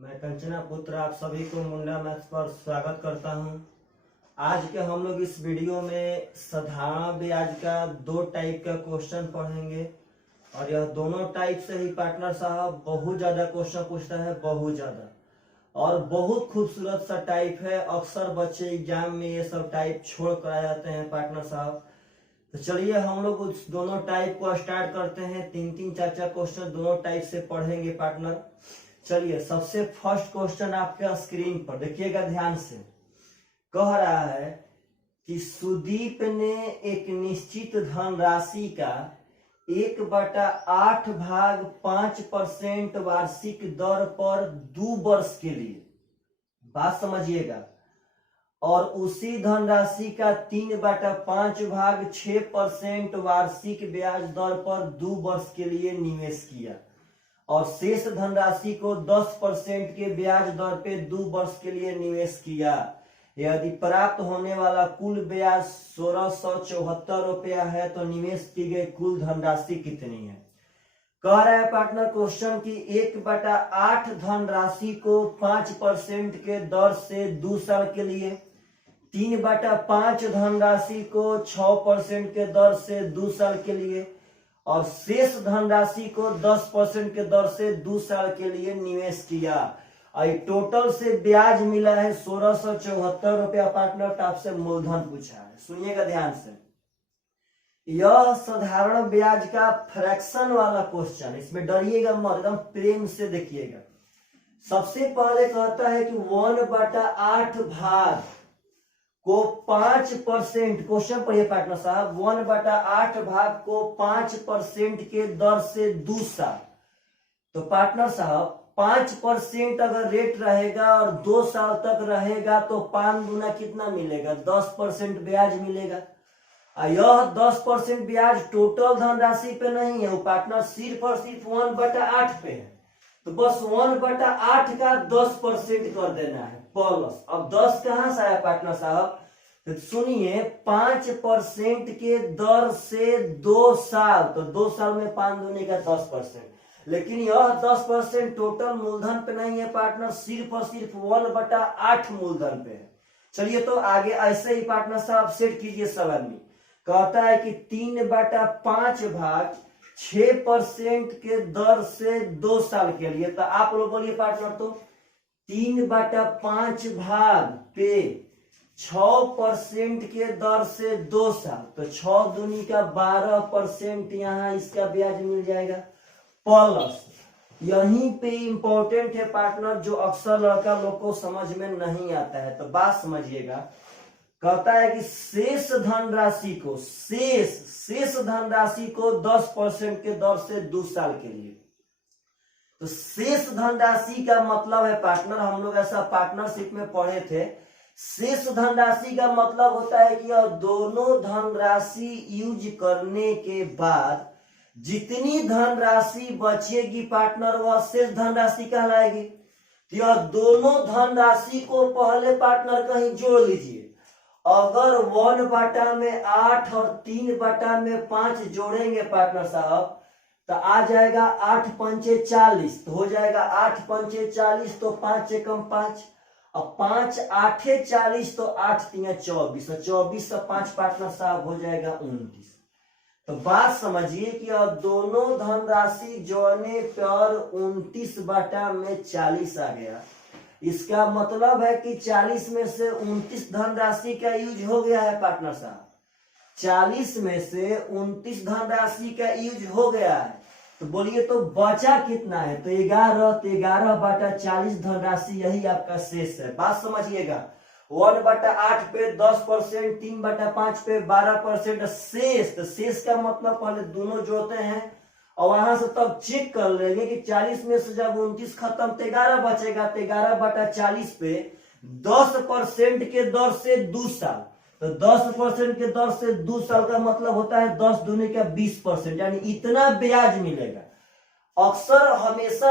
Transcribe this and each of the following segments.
मैं कंचना पुत्र आप सभी को मुंडा मैथ्स पर स्वागत करता हूं। आज के हम लोग इस वीडियो में साधारण ब्याज का दो टाइप का क्वेश्चन पढ़ेंगे और यह दोनों टाइप से ही पार्टनर साहब बहुत ज्यादा क्वेश्चन पूछता है, बहुत ज्यादा, और बहुत खूबसूरत सा टाइप है। अक्सर बच्चे एग्जाम में ये सब टाइप छोड़ कर आ जाते हैं पार्टनर साहब। तो चलिए हम लोग उस दोनों टाइप को स्टार्ट करते हैं। तीन तीन चार चार क्वेश्चन दोनों टाइप से पढ़ेंगे पार्टनर। चलिए सबसे फर्स्ट क्वेश्चन आपके स्क्रीन पर देखिएगा ध्यान से। कह रहा है कि सुदीप ने एक निश्चित धनराशि का 1/8 भाग 5% वार्षिक दर पर 2 वर्ष के लिए, बात समझिएगा, और उसी धनराशि का 3/5 भाग 6% वार्षिक ब्याज दर पर 2 वर्ष के लिए निवेश किया और शेष धनराशि को 10% के ब्याज दर पे 2 वर्ष के लिए निवेश किया। यदि प्राप्त होने वाला कुल ब्याज 1674 रुपया है तो निवेश की गई कुल धनराशि कितनी है। कह रहा है पार्टनर क्वेश्चन की 1/8 धनराशि को 5% के दर से 2 साल के लिए, 3/5 धनराशि को 6% के दर से 2 साल के लिए और शेष धनराशि को 10% के दर से 2 साल के लिए निवेश किया। और टोटल से ब्याज मिला है 1674 रुपया। पार्टनर तो आपसे मूलधन पूछा है, सुनिएगा ध्यान से। यह साधारण ब्याज का फ्रैक्शन वाला क्वेश्चन, इसमें डरिएगा मत, एकदम प्रेम से देखिएगा। सबसे पहले कहता है कि 1/8 भाग को 5%, क्वेश्चन पढ़िए पार्टनर साहब, 1/8 भाग को 5% के दर से 2 साल। तो पार्टनर साहब 5% अगर रेट रहेगा और 2 साल तक रहेगा तो 5 गुना कितना मिलेगा, 10% ब्याज मिलेगा। यह 10% ब्याज टोटल धनराशि पे नहीं है, वो पार्टनर सिर्फ और सिर्फ 1/8 पे है। तो बस 1/8 का 10% कर देना है प्लस। अब 10 कहां से आया पार्टनर साहब, तो सुनिए 5% के दर से 2 साल, तो 2 साल में 5 दूनी का 10%। लेकिन यह 10% टोटल मूलधन पे नहीं है पार्टनर, सिर्फ और सिर्फ 1/8 मूलधन पे है। चलिए तो आगे ऐसे ही पार्टनर साहब सेट कीजिए सवाल में। कहता है कि 3/5 भाग 6% के दर से 2 साल के लिए। तो आप लोग बोलिए पार्टनर, तो 3/5 भाग पे 6% के दर से 2 साल, तो 6 दूनी का 12% यहाँ इसका ब्याज मिल जाएगा प्लस। यहीं पे इंपॉर्टेंट है पार्टनर, जो अक्सर लड़का लोग को समझ में नहीं आता है, तो बात समझिएगा। कहता है कि शेष धनराशि को, शेष धनराशि को 10% के दर से 2 साल के लिए। तो शेष धनराशि का मतलब है पार्टनर, हम लोग ऐसा पार्टनरशिप में पढ़े थे, शेष धनराशि का मतलब होता है कि दोनों धनराशि यूज करने के बाद जितनी धनराशि बचेगी पार्टनर वह शेष धनराशि कहलाएगी। यह दोनों धनराशि को पहले पार्टनर कहीं जोड़ लीजिए। अगर 1/8 और 3/5 जोड़ेंगे पार्टनर साहब तो आ जाएगा 8 पंचे 40, तो हो जाएगा 8 पंचे 40, तो 5 एकम 5, और 5 8 40, तो 8 3 24, तो 24 से 5 पार्टनर साहब हो जाएगा 29। तो बात समझिए कि दोनों धनराशि जोड़ने पर 29/40 आ गया। इसका मतलब है कि 40 में से 29 धनराशि का यूज हो गया है पार्टनर साहब। 40 में से 29 धनराशि का यूज हो गया है। तो बोलिए तो बचा कितना है, तो 11/40 धनराशि यही आपका शेष है। बात समझिएगा, 1/8 पे 10%, 3/5 पे 12% शेष। तो शेष का मतलब पहले दोनों जोड़ते हैं और वहां से तब चेक कर लेंगे कि 40 में से जब 29 खत्म तो 11 बचेगा, तो 11/40 पे 10% के दर से 2 साल। तो 10% के दर से 2 साल का मतलब होता है 10 दूनी का 20%, यानी इतना ब्याज मिलेगा। अक्सर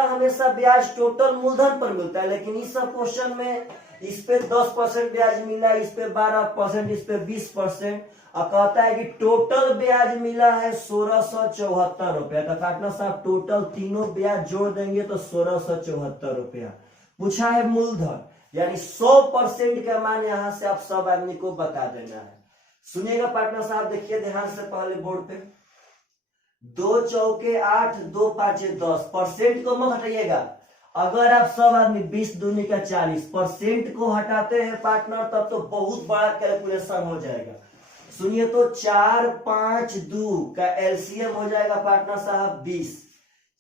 हमेशा ब्याज टोटल मूलधन पर मिलता है, लेकिन इस सब क्वेश्चन में इस पे 10% ब्याज मिला, इस पे 12%, इस पे 20%, और कहता है कि टोटल ब्याज मिला है 1674 रुपया। तो पार्टनर साहब टोटल तीनों ब्याज जोड़ देंगे तो 1674 रुपया पूछा है मूलधन, यानी 100% का मान यहां से आप सब आदमी को बता देना है। सुनिएगा पार्टनर साहब, देखिए ध्यान से पहले बोर्ड पे, 2 चौके 8, 2 पांचे 10, परसेंट को मत हटाइएगा। अगर आप सब आदमी 20 दूनी का 40 परसेंट को हटाते हैं पार्टनर, तब तो बहुत बड़ा कैलकुलेशन हो जाएगा। सुनिए तो 4 5 2 का एलसीएम हो जाएगा पार्टनर साहब 20,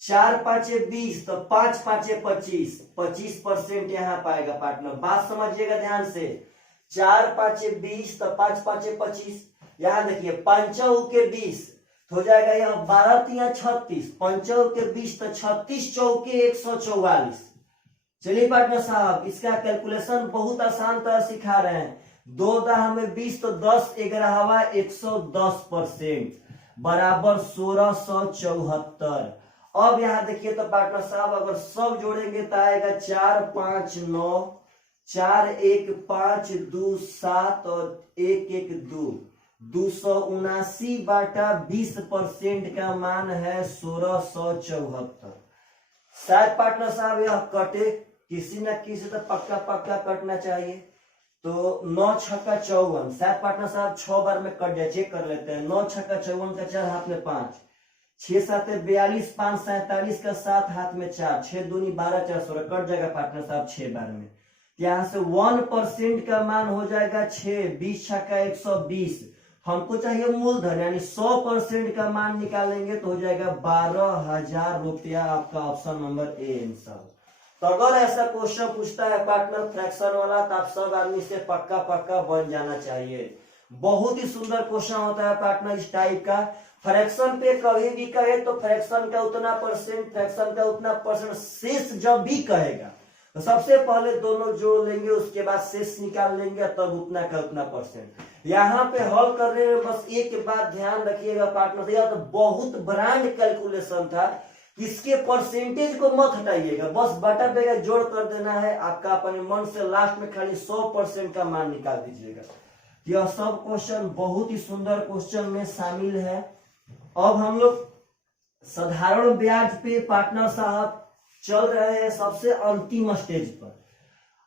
4 पांचे 20 तो 5 पांचे 25, 25% यहाँ पाएगा पार्टनर। बात समझिएगा ध्यान से, 4 पांचे 20 तो 5 पांचे 25, यहाँ देखिए 5 के 20 हो जाएगा यह 12 3 36, 5 के 20 तो 36 चौके 144। चलिए पार्टनर साहब, इसका कैलकुलेशन बहुत आसान तरह सिखा रहे हैं। 2 दाह में 20 तो 10 11 110% बराबर 1674। अब यहाँ देखिए तो पार्टनर साहब, अगर सब जोड़ेंगे तो आएगा 4 5 9, 4 1 5 2 7 और 1 1 2, 279/20% का मान है 1674। शायद पार्टनर साहब यह कटे, किसी न किसी तो पक्का पक्का कटना चाहिए। तो 9 छक्का 54, शायद पार्टनर साहब 6 बार में कट जाए, चेक कर लेते हैं। 9 छक्का 54 का 4 हाथ में 5, 6 7 42, 5 47 का 7 हाथ में 4, 6 दूनी 12 4 16, कट जाएगा पार्टनर साहब 6 बार में। यहाँ से 1% का मान हो जाएगा 6, 20 छक्का 120। हमको चाहिए मूलधन, यानी 100% का मान निकालेंगे तो हो जाएगा 12,000 रुपया। आपका ऑप्शन नंबर ए आंसर। तो अगर ऐसा क्वेश्चन पूछता है पार्टनर फ्रैक्शन वाला, तो आप सब आदमी से पक्का पक्का बन जाना चाहिए। बहुत ही सुंदर क्वेश्चन होता है पार्टनर इस टाइप का। फ्रैक्शन पे कभी भी कहे तो फ्रैक्शन का उतना परसेंट, फ्रैक्शन का उतना परसेंट, शेष जब भी कहेगा तो सबसे पहले दोनों जोड़ लेंगे, उसके बाद शेष निकाल लेंगे, तब उतना का उतना परसेंट। यहाँ पे हल करने में बस एक बात ध्यान रखिएगा पार्टनर, यह तो बहुत ब्रांड कैलकुलेशन था, इसके परसेंटेज को मत हटाइएगा, बस बटा पे जोड़ कर देना है। आपका अपने मन से लास्ट में खाली 100% का मान निकाल दीजिएगा। यह सब क्वेश्चन बहुत ही सुंदर क्वेश्चन में शामिल है। अब हम लोग साधारण ब्याज पे पार्टनर साहब चल रहे हैं सबसे अंतिम स्टेज पर।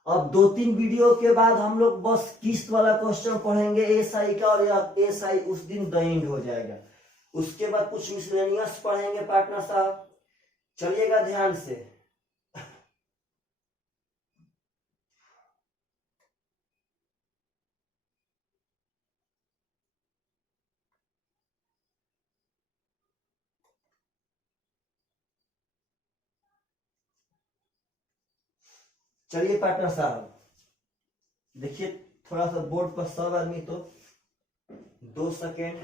अब 2-3 वीडियो के बाद हम लोग बस किस्त वाला क्वेश्चन पढ़ेंगे एसआई का, और यह एसआई उस दिन द एंड हो जाएगा। उसके बाद कुछ मिसलेनियस पढ़ेंगे पार्टनर साहब, चलिएगा ध्यान से। चलिए पार्टनर साहब, देखिए थोड़ा सा बोर्ड पर सब आदमी तो 2 सेकेंड।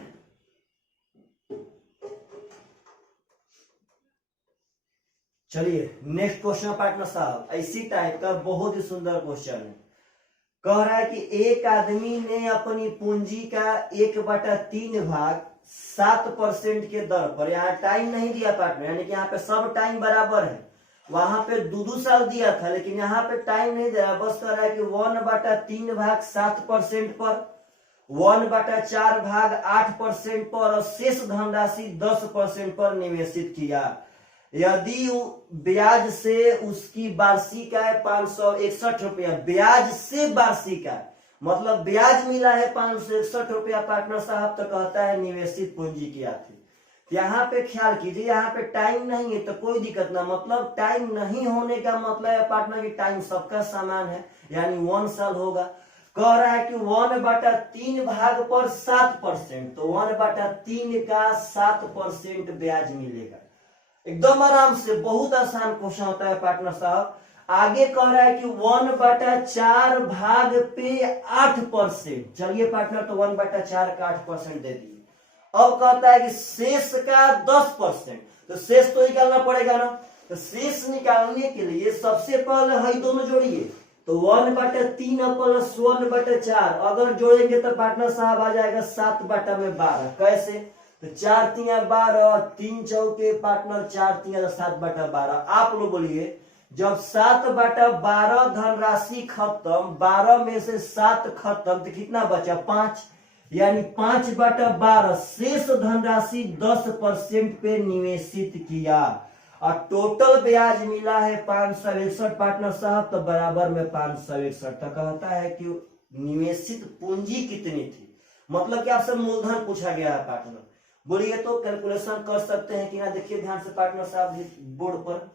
चलिए नेक्स्ट क्वेश्चन पार्टनर साहब, इसी टाइप का बहुत ही सुंदर क्वेश्चन है। कह रहा है कि एक आदमी ने अपनी पूंजी का 1/3 भाग 7% के दर पर, यहाँ टाइम नहीं दिया पार्टनर, यानी कि यहाँ पे सब टाइम बराबर है, वहां पे 2-2 साल दिया था, लेकिन यहाँ पे टाइम नहीं दे रहा, बस कह रहा है कि 1/3 भाग 7% पर, 1/4 भाग 8% पर और शेष धनराशि 10% पर निवेशित किया। यदि ब्याज से उसकी वार्षिक आय 561 रुपया, ब्याज से वार्षिक आय मतलब ब्याज मिला है 561 रुपया पार्टनर साहब, तो कहता है निवेशित पूंजी क्या थी। यहाँ पे ख्याल कीजिए, यहाँ पे टाइम नहीं है तो कोई दिक्कत ना, मतलब टाइम नहीं होने का मतलब है पार्टनर की टाइम सबका समान है, यानी 1 साल होगा। कह रहा है कि 1/3 भाग पर 7%, तो 1/3 का 7% ब्याज मिलेगा। एकदम आराम से, बहुत आसान क्वेश्चन होता है पार्टनर साहब। आगे कह रहा है कि 1/4 भाग पे 8%। चलिए पार्टनर, तो 1/4 का 8% दे दिए। अब कहता है कि शेष का 10%, तो शेष तो निकालना पड़ेगा ना, तो शेष निकालने के लिए सबसे पहले है दोनों जोड़िए, तो 1/3 प्लस 1/4 अगर जोड़ेंगे तो पार्टनर साहब आ जाएगा 7/12। कैसे? तो 4 तिया 12, 3 चौके पार्टनर 4 तिया 7/12। आप लोग बोलिए, जब 7/12 धनराशि खत्म, 12 में से 7 खत्म, तो कितना बचा? 5, यानी 5/12 शेष धनराशि 10% पे निवेशित किया। और टोटल ब्याज मिला है 561 पार्टनर साहब, तो बराबर में 561। तो कहता है कि निवेशित पूंजी कितनी थी, मतलब कि आपसे मूलधन पूछा गया है पार्टनर। बोलिए तो कैलकुलेशन कर सकते हैं कि ना, देखिए ध्यान से पार्टनर साहब बोर्ड पर।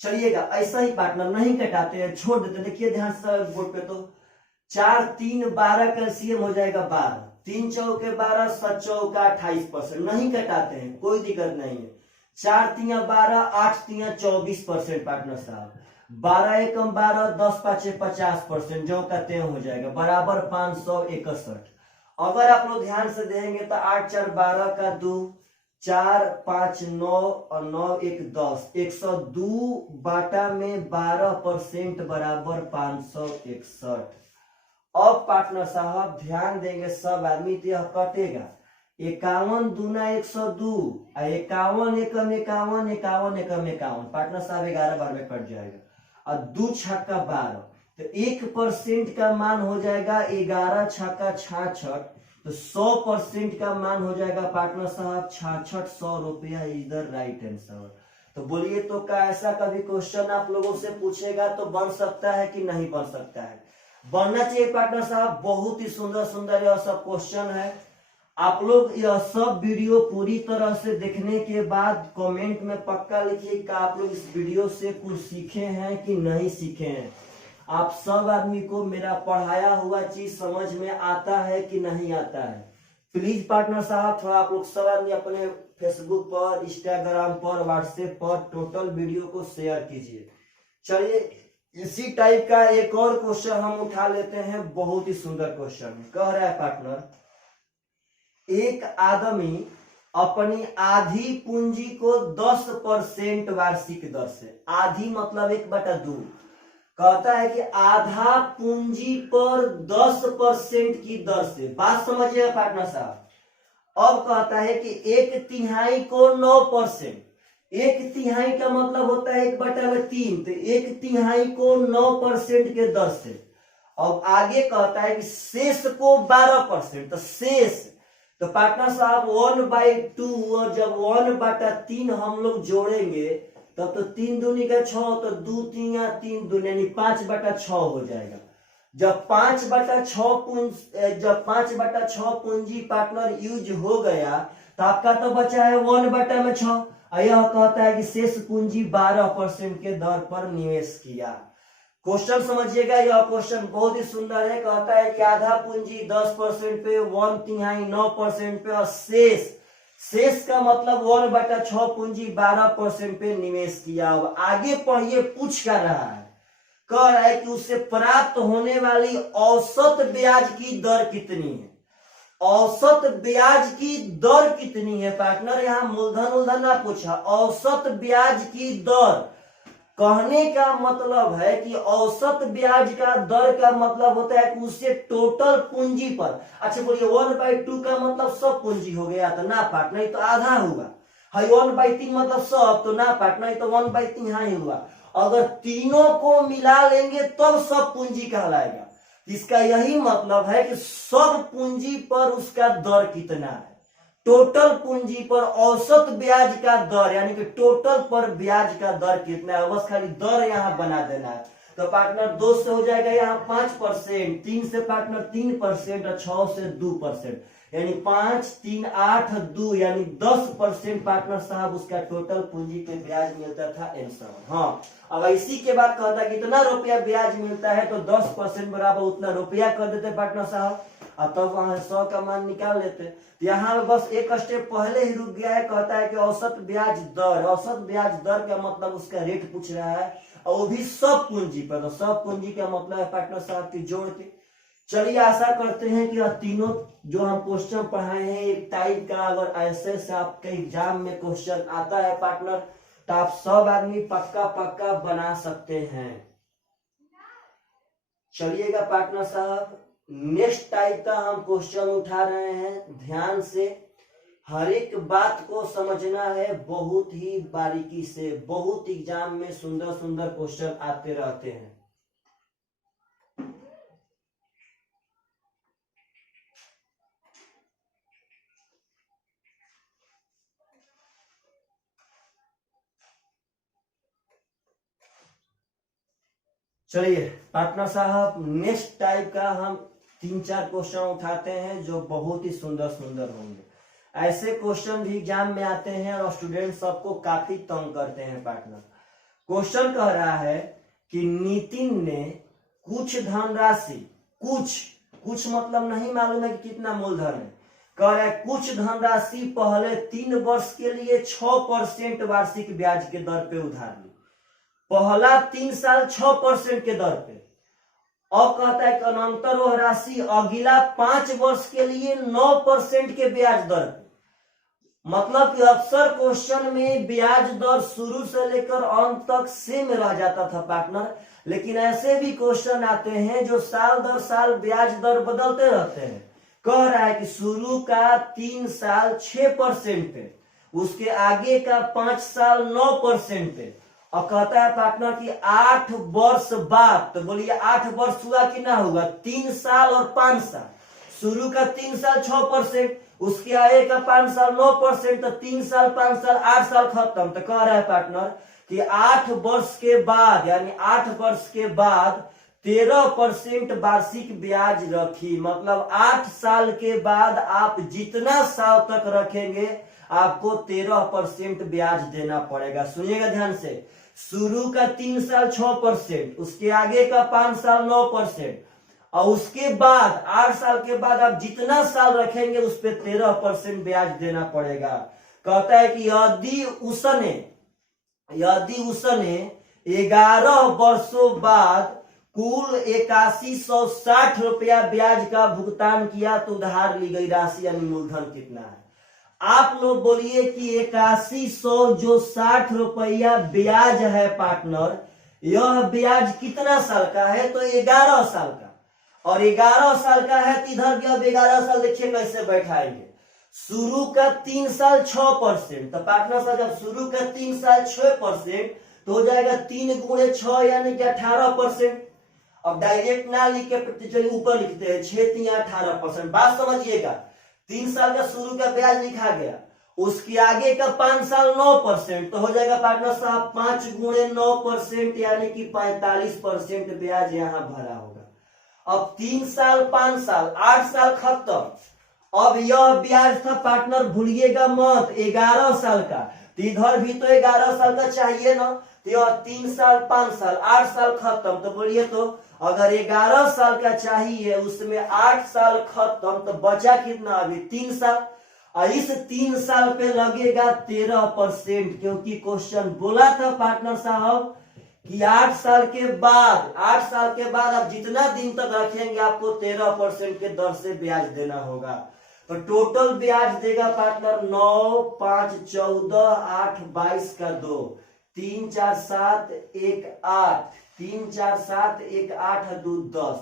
चलिएगा ऐसा ही पार्टनर नहीं कटाते हैं, छोड़ देते, देखिए ध्यान से बोर्ड पे। तो 4 3 12 कैल्सियम हो जाएगा 12, 3 चौके 12, 7 चौका 28%, नहीं कटाते हैं, कोई दिक्कत नहीं है। 4 तिया 12, 8 तिया 24% पार्टनर साहब, 12 एकम 12, 10 पाँचे 50%, जो का त्यों हो जाएगा बराबर 561। अगर आप लोग ध्यान से देखेंगे तो 8 4 12 का 2, 4 5 9 और 9 1 10, 102 बाटा में 12% बराबर 561। अब पार्टनर साहब ध्यान देंगे सब आदमी, तो यह कटेगा 51 दूना 102, 51 एकम 51, 51 एकम 51, पार्टनर साहब 11 बार में कट जाएगा। और 2 छक्का 12, तो 1% का मान हो जाएगा 11 छक्का 66, तो 100% का मान हो जाएगा पार्टनर साहब 66। 100 रुपया इधर राइट आंसर। तो बोलिए तो क्या ऐसा कभी क्वेश्चन आप लोगों से पूछेगा तो बन सकता है कि नहीं बन सकता है? बनना चाहिए पार्टनर साहब। बहुत ही सुंदर सुंदर यह सब क्वेश्चन है। आप लोग यह सब वीडियो पूरी तरह से देखने के बाद कमेंट में पक्का लिखिए कि आप लोग इस वीडियो से कुछ सीखे हैं कि नहीं सीखे हैं। आप सब आदमी को मेरा पढ़ाया हुआ चीज समझ में आता है कि नहीं आता है? प्लीज पार्टनर साहब थोड़ा आप लोग सब आदमी अपने फेसबुक पर, इंस्टाग्राम पर, व्हाट्सएप पर टोटल वीडियो को शेयर कीजिए। चलिए इसी टाइप का एक और क्वेश्चन हम उठा लेते हैं, बहुत ही सुंदर क्वेश्चन है। कह रहा है पार्टनर, एक आदमी अपनी आधी पूंजी को 10% वार्षिक दर से, आधी मतलब 1/2, कहता है कि आधा पूंजी पर 10% की दर से, बात समझिएगा पार्टनर साहब। अब कहता है कि 1/3 को 9%, 1/3 का मतलब होता है 1/3, तो 1/3 को 9% के दर से। अब आगे कहता है कि शेष को 12%, तो शेष, तो पार्टनर साहब 1/2, और जब 1/3 हम लोग जोड़ेंगे तब तो 3 दूनी का 6, तो 2 3 3 दूनी यानी 5/6 हो जाएगा। जब 5/6 पूंजी पार्टनर यूज हो गया तो आपका तो बचा है 1/6। यह कहता है कि शेष पूंजी 12% के दर पर निवेश किया। क्वेश्चन समझिएगा, यह क्वेश्चन बहुत ही सुंदर है। कहता है कि आधा पूंजी 10% पे, 1/3 9% पे, और शेष, शेष का मतलब 1/6 पूंजी 12% पे निवेश किया। अब आगे पढ़िए, पूछ कर रहा है, कह रहा है कि उससे प्राप्त होने वाली औसत ब्याज की दर कितनी है। औसत ब्याज की दर कितनी है पार्टनर, यहां मूलधन ना पूछा, औसत ब्याज की दर। कहने का मतलब है कि औसत ब्याज का दर का मतलब होता है कि उससे टोटल पूंजी पर, अच्छा बोलिए 1/2 का मतलब सब पूंजी हो गया, तो ना पार्टनर तो आधा हुआ। 1/3 मतलब सब, तो ना पार्टनर तो 1/3 हुआ। अगर तीनों को मिला लेंगे तब सब पूंजी कहलाएगा। इसका यही मतलब है कि सब पूंजी पर उसका दर कितना है, टोटल पूंजी पर औसत ब्याज का दर, यानी कि टोटल पर ब्याज का दर कितना है, बस खाली दर यहां बना देना है। तो पार्टनर 2 से हो जाएगा यहाँ 5%, 3 से पार्टनर 3%, और 6 से 2%, यानी 5 3 8 2, यानी 10% पार्टनर साहब उसका टोटल पूंजी पे ब्याज मिलता था आंसर। हाँ, अब इसी के बाद कहता है कितना रुपया ब्याज मिलता है, तो 10% बराबर उतना रुपया कर देते पार्टनर साहब, और तब वहां 100 का मान निकाल लेते। यहाँ बस एक स्टेप पहले ही रुक गया है। कहता है कि औसत ब्याज दर, औसत ब्याज दर का मतलब उसका रेट पूछ रहा है, और वो भी सब पूंजी पर। तो सब पूंजी का मतलब है पार्टनर साहब की जोड़ के। चलिए आशा करते हैं कि यह तीनों जो हम क्वेश्चन पढ़ाए हैं एक टाइप का, अगर ऐसे से आपके एग्जाम में क्वेश्चन आता है पार्टनर, तो आप सब आदमी पक्का पक्का बना सकते हैं। चलिएगा पार्टनर साहब, नेक्स्ट टाइप का हम क्वेश्चन उठा रहे हैं। ध्यान से हर एक बात को समझना है, बहुत ही बारीकी से। बहुत एग्जाम में सुंदर सुंदर क्वेश्चन आते रहते हैं। चलिए पार्टनर साहब, नेक्स्ट टाइप का हम 3-4 क्वेश्चन उठाते हैं जो बहुत ही सुंदर सुंदर होंगे। ऐसे क्वेश्चन भी एग्जाम में आते हैं और स्टूडेंट सबको काफी तंग करते हैं। पार्टनर क्वेश्चन कह रहा है कि नितिन ने कुछ धनराशि, कुछ मतलब नहीं मालूम है कि कितना मूलधन है, कह रहा है कुछ धनराशि पहले 3 वर्ष के लिए 6% वार्षिक ब्याज के दर पे उधार ली। पहला 3 साल 6% के दर पे, अब कहता है कि अनंतर वह राशि अगला 5 वर्ष के लिए 9% के ब्याज दर पे। मतलब कि अक्सर क्वेश्चन में ब्याज दर शुरू से लेकर अंत तक सेम रह जाता था पार्टनर, लेकिन ऐसे भी क्वेश्चन आते हैं जो साल दर साल ब्याज दर बदलते रहते हैं। कह रहा है कि शुरू का 3 साल 6% पे, उसके आगे का 5 साल 9% पे, और कहता है पार्टनर कि 8 वर्ष बाद, तो बोलिए 8 वर्ष हुआ कि ना हुआ? 3 साल और 5 साल। शुरू का 3 साल 6%, उसके आगे का 5 साल 9%, तो 3 साल 5 साल 8 साल खत्म। तो कह रहा है पार्टनर कि 8 वर्ष के बाद, यानी 8 वर्ष के बाद 13% वार्षिक ब्याज रखी। मतलब 8 साल के बाद आप जितना साल तक रखेंगे आपको 13% ब्याज देना पड़ेगा। सुनिएगा ध्यान से, शुरू का 3 साल 6%, उसके आगे का 5 साल 9%, और उसके बाद 8 साल के बाद आप जितना साल रखेंगे उस पे 13% ब्याज देना पड़ेगा। कहता है कि यदि उसने 11 वर्षों बाद कुल 8160 रुपया ब्याज का भुगतान किया तो उधार ली गई राशि यानी मूलधन कितना है? आप लोग बोलिए कि 8100 जो 60 रुपया ब्याज है पार्टनर, यह ब्याज कितना साल का है? तो 11 साल का, और 11 साल का है तो इधर भी अब 11 साल देखिए कैसे बैठाएंगे। शुरू का 3 साल 6%, तो पार्टनर साहब जब शुरू का 3 साल 6% तो हो जाएगा 3 गुणे 6 यानी कि 18%। अब डायरेक्ट ना लिख के चलिए ऊपर लिखते हैं 6 3 18%। बात समझिएगा, 3 साल का शुरू का ब्याज लिखा गया, उसके आगे का 5 साल 9%, तो हो जाएगा पार्टनर साहब 5 गुणे 9% यानी कि 45% ब्याज यहाँ भरा होगा। अब 3 साल 5 साल 8 साल खत्म। अब यह ब्याज था पार्टनर, भूलिएगा मत, 11 साल का, तो इधर भी तो 11 साल का चाहिए ना, तो यह 3 साल 5 साल 8 साल खत्म। तो बोलिए तो अगर 11 साल का चाहिए उसमें 8 साल खत्म, तो बचा कितना? अभी 3 साल, और इस 3 साल पे लगेगा 13%, क्योंकि क्वेश्चन बोला था पार्टनर साहब कि 8 साल के बाद आप जितना दिन तक रखेंगे आपको 13% के दर से ब्याज देना होगा। तो टोटल ब्याज देगा पार्टनर 9 5 14 8 22 का 2, 3 4 7 1 8, 3 4 7 1 8 2 10,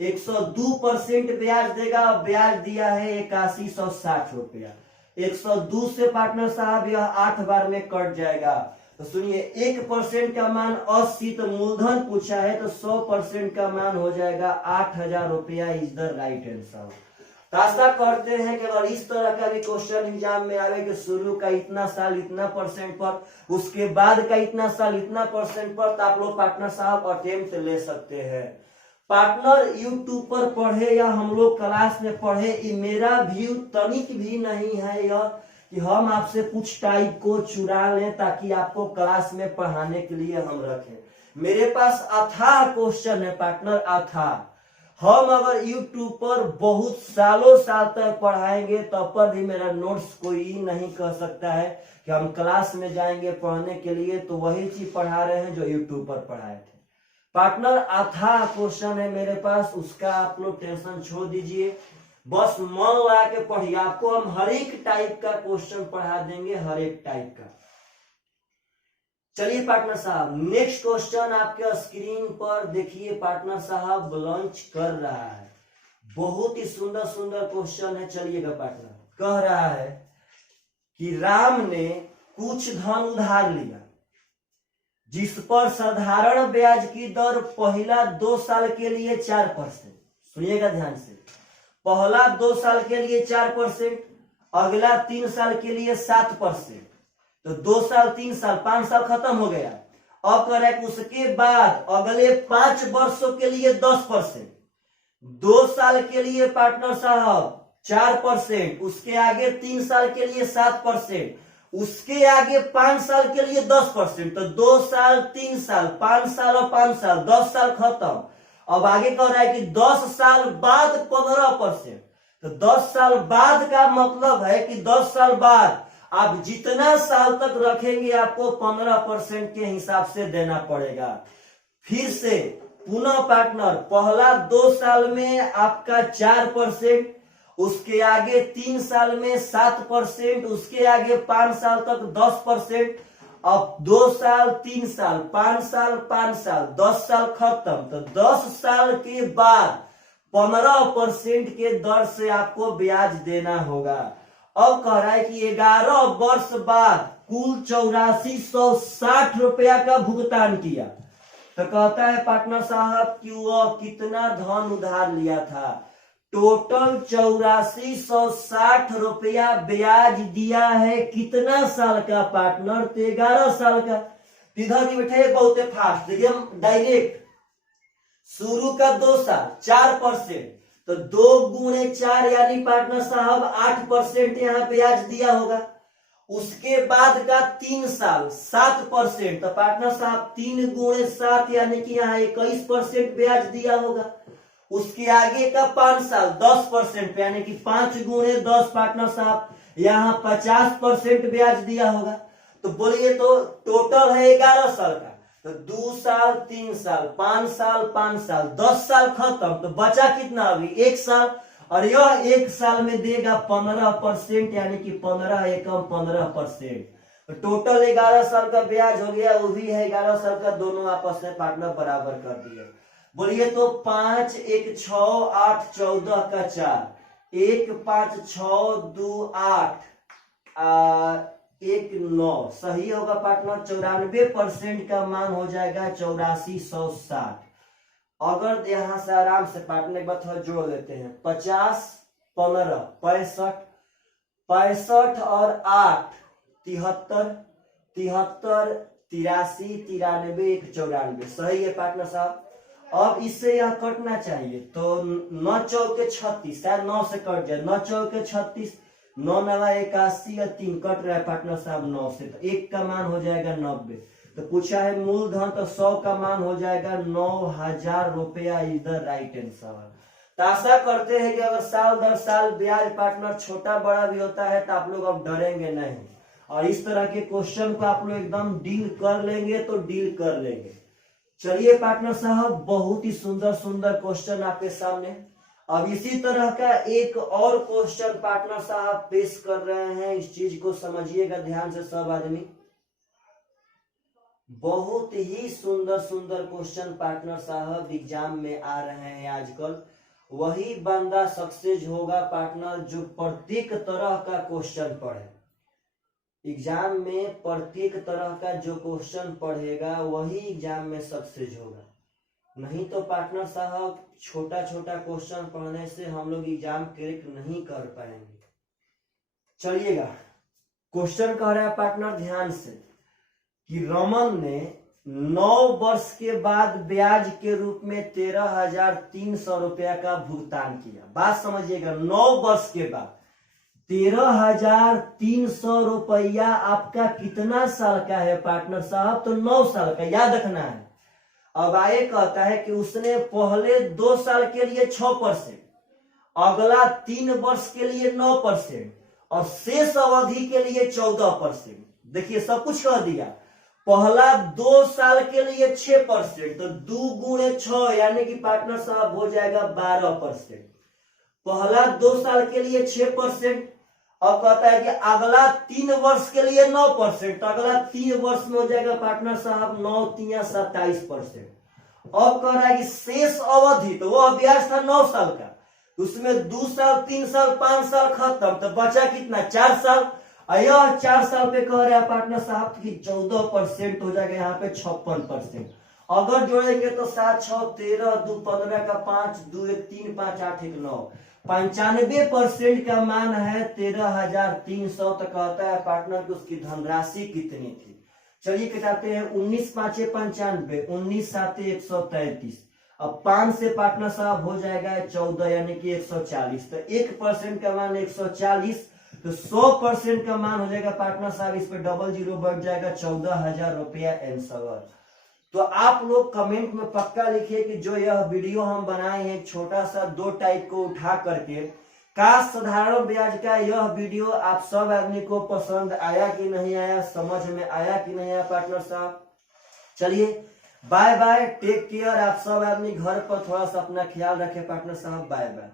102% ब्याज देगा। ब्याज दिया है 8160 रुपया। 102 से पार्टनर साहब यह 8 बार में कट जाएगा। तो सुनिए 1% का मान 80, तो मूलधन पूछा है तो 100% का मान हो जाएगा 8000 रुपया। Is the right answer. तो आशा करते हैं कि अगर इस तरह का भी क्वेश्चन एग्जाम में आवे कि शुरू का इतना साल इतना परसेंट पर, उसके बाद का इतना साल इतना परसेंट पर, तो आप लोग पार्टनर साहब अटेम्प्ट ले सकते हैं। पार्टनर यूट्यूब पर पढ़े या हम लोग क्लास में पढ़े, ये मेरा व्यू तनिक भी नहीं है यह कि हम आपसे कुछ टाइप को चुरा लें ताकि आपको क्लास में पढ़ाने के लिए हम रखें। मेरे पास अथाह क्वेश्चन है पार्टनर, अथाह। हम अगर यूट्यूब पर बहुत सालों साल तक पढ़ाएंगे तब पर भी मेरा नोट्स कोई नहीं कह सकता है कि हम क्लास में जाएंगे पढ़ने के लिए तो वही चीज पढ़ा रहे हैं जो यूट्यूब पर पढ़ाए थे। पार्टनर अथाह क्वेश्चन है मेरे पास, उसका आप लोग टेंशन छोड़ दीजिए, बस मन लगा के पढ़िए। आपको हम हर एक टाइप का क्वेश्चन पढ़ा देंगे, हर एक टाइप का। चलिए पार्टनर साहब नेक्स्ट क्वेश्चन आपके स्क्रीन पर देखिए। पार्टनर साहब लॉन्च कर रहा है, बहुत ही सुंदर सुंदर क्वेश्चन है। चलिएगा पार्टनर, कह रहा है कि राम ने कुछ धन उधार लिया जिस पर साधारण ब्याज की दर पहला 2 साल के लिए 4%। सुनिएगा ध्यान से, पहला 2 साल के लिए 4%, अगला 3 साल के लिए 7%। तो 2 साल 3 साल 5 साल खत्म हो गया। अब कह रहा है कि उसके बाद अगले 5 वर्षों के लिए 10%, 2 साल के लिए पार्टनर साहब 4%, उसके आगे 3 साल के लिए 7%, उसके आगे 5 साल के लिए 10%। तो 2 साल, 3 साल, 5 साल और 5 साल, 10 साल खत्म। अब आगे कह रहा है कि 10 साल बाद 15%। तो 10 साल बाद का मतलब है कि 10 साल बाद आप जितना साल तक रखेंगे आपको 15% के हिसाब से देना पड़ेगा। फिर से पुनः पार्टनर, पहला 2 साल में आपका 4%, उसके आगे 3 साल में 7%, उसके आगे 5 साल तक 10%। अब 2 साल, 3 साल, 5 साल, 5 साल, 10 साल खत्म। तो 10 साल के बाद 15% के दर से आपको ब्याज देना होगा। अब कह रहा है कि 11 वर्ष बाद कुल 8460 रुपया का भुगतान किया। तो कहता है पार्टनर साहब कि वह कितना धन उधार लिया था। टोटल 8460 रुपया ब्याज दिया है। कितना साल का पार्टनर? तो 11 साल का। इधर नहीं बैठे बहुत फास्ट, देखिए हम डायरेक्ट शुरू का 2 साल 4%, तो 2 गुणे 4 यानी पार्टनर साहब 8% यहाँ ब्याज दिया होगा। उसके बाद का 3 साल 7%, तो पार्टनर साहब 3 गुणे 7 यानी कि यहाँ 21% ब्याज दिया होगा। उसके आगे का 5 साल 10% यानी कि 5 गुणे 10 पार्टनर साहब यहाँ 50% ब्याज दिया होगा। तो बोलिए तो टोटल है 11 साल का। तो 2 साल 3 साल 5 साल 5 साल 10 साल खत्म। तो बचा कितना अभी? 1 साल। और यह 1 साल में देगा 15% यानी कि 15 एकम 15%। तो टोटल 11 साल का ब्याज हो गया, वो भी है 11 साल का, दोनों आपस में पार्टनर बराबर कर दिए। बोलिए तो 5 1 6 8 14 का 4, 1 5 6 2 8 1 9 सही होगा पार्टनर। 94% का मान हो जाएगा 8460। अगर यहां से आराम से पार्टनर एक बार थोड़ा जोड़ लेते हैं, 50 15 65, 65 और 8 73, 73 83 93 1 94 सही है पार्टनर साहब। अब इससे यह कटना चाहिए, तो 9 चौके 36, शायद 9 से कट जाए। 9 चौके 36, 9 9 81 और 3 कट रहा है पार्टनर साहब 9 से, तो 1 का मान हो जाएगा 90। तो पूछा है मूलधन, तो 100 का मान हो जाएगा 9000 रुपया। इधर राइट आंसर। तो आशा करते हैं कि अगर साल दर साल ब्याज पार्टनर छोटा बड़ा भी होता है तो आप लोग अब डरेंगे नहीं, और इस तरह के क्वेश्चन को आप लोग एकदम डील कर लेंगे तो डील कर लेंगे। चलिए पार्टनर साहब, बहुत ही सुंदर सुंदर क्वेश्चन आपके सामने। अब इसी तरह का एक और क्वेश्चन पार्टनर साहब पेश कर रहे हैं, इस चीज को समझिएगा ध्यान से सब आदमी। बहुत ही सुंदर सुंदर क्वेश्चन पार्टनर साहब एग्जाम में आ रहे हैं आजकल। वही बंदा सक्सेस होगा पार्टनर जो प्रत्येक तरह का क्वेश्चन पढ़े। एग्जाम में प्रत्येक तरह का जो क्वेश्चन पढ़ेगा वही एग्जाम में सक्सेस होगा। नहीं तो पार्टनर साहब छोटा छोटा क्वेश्चन पढ़ने से हम लोग एग्जाम क्रैक नहीं कर पाएंगे। चलिएगा, क्वेश्चन कह रहा है पार्टनर ध्यान से कि रमन ने 9 वर्ष के बाद ब्याज के रूप में 13,300 रुपया का भुगतान किया। बात समझिएगा, 9 वर्ष के बाद 13,300 रुपया आपका कितना साल का है पार्टनर साहब? तो 9 साल का, याद रखना है। अब आगे कहता है कि उसने पहले 2 साल के लिए 6%, अगला 3 वर्ष के लिए 9% और शेष अवधि के लिए 14%। देखिए सब कुछ कह दिया। पहला 2 साल के लिए 6%, तो 2 गुणे 6 यानी कि पार्टनर साहब हो जाएगा 12%। पहला 2 साल के लिए 6%। अब कहता है कि अगला 3 वर्ष के लिए 9%, तो अगला 3 वर्ष में हो जाएगा पार्टनर साहब 9 3 27%। अब कह रहा है कि शेष अवधि, तो वह ब्याज था 9 साल का, उसमें 2 साल 3 साल 5 साल खत्म, तो बचा कितना? 4 साल। यह 4 साल पे कह रहा है पार्टनर साहब कि 14% हो जाएगा, यहाँ पे 56%। अगर जोड़ेंगे तो 7 6 13 2 15 का 5 2 1 3 5 8 1 9, 95% का मान है 13,300। तो कहता है पार्टनर की उसकी धनराशि कितनी थी? चलिए घटाते हैं, 19 पांचे 95, 19 साते 133। अब 5 से पार्टनर साहब हो जाएगा 14 यानी कि 140। तो 1% का मान 140, तो 100% का मान हो जाएगा पार्टनर साहब, इस पे डबल जीरो बढ़ जाएगा, 14,000 रुपया आंसर। तो आप लोग कमेंट में पक्का लिखिए कि जो यह वीडियो हम बनाए हैं छोटा सा 2 टाइप को उठा करके, का साधारण ब्याज का यह वीडियो आप सब आदमी को पसंद आया कि नहीं आया, समझ में आया कि नहीं आया पार्टनर साहब। चलिए बाय बाय, टेक केयर, आप सब आदमी घर पर थोड़ा सा अपना ख्याल रखें पार्टनर साहब, बाय बाय।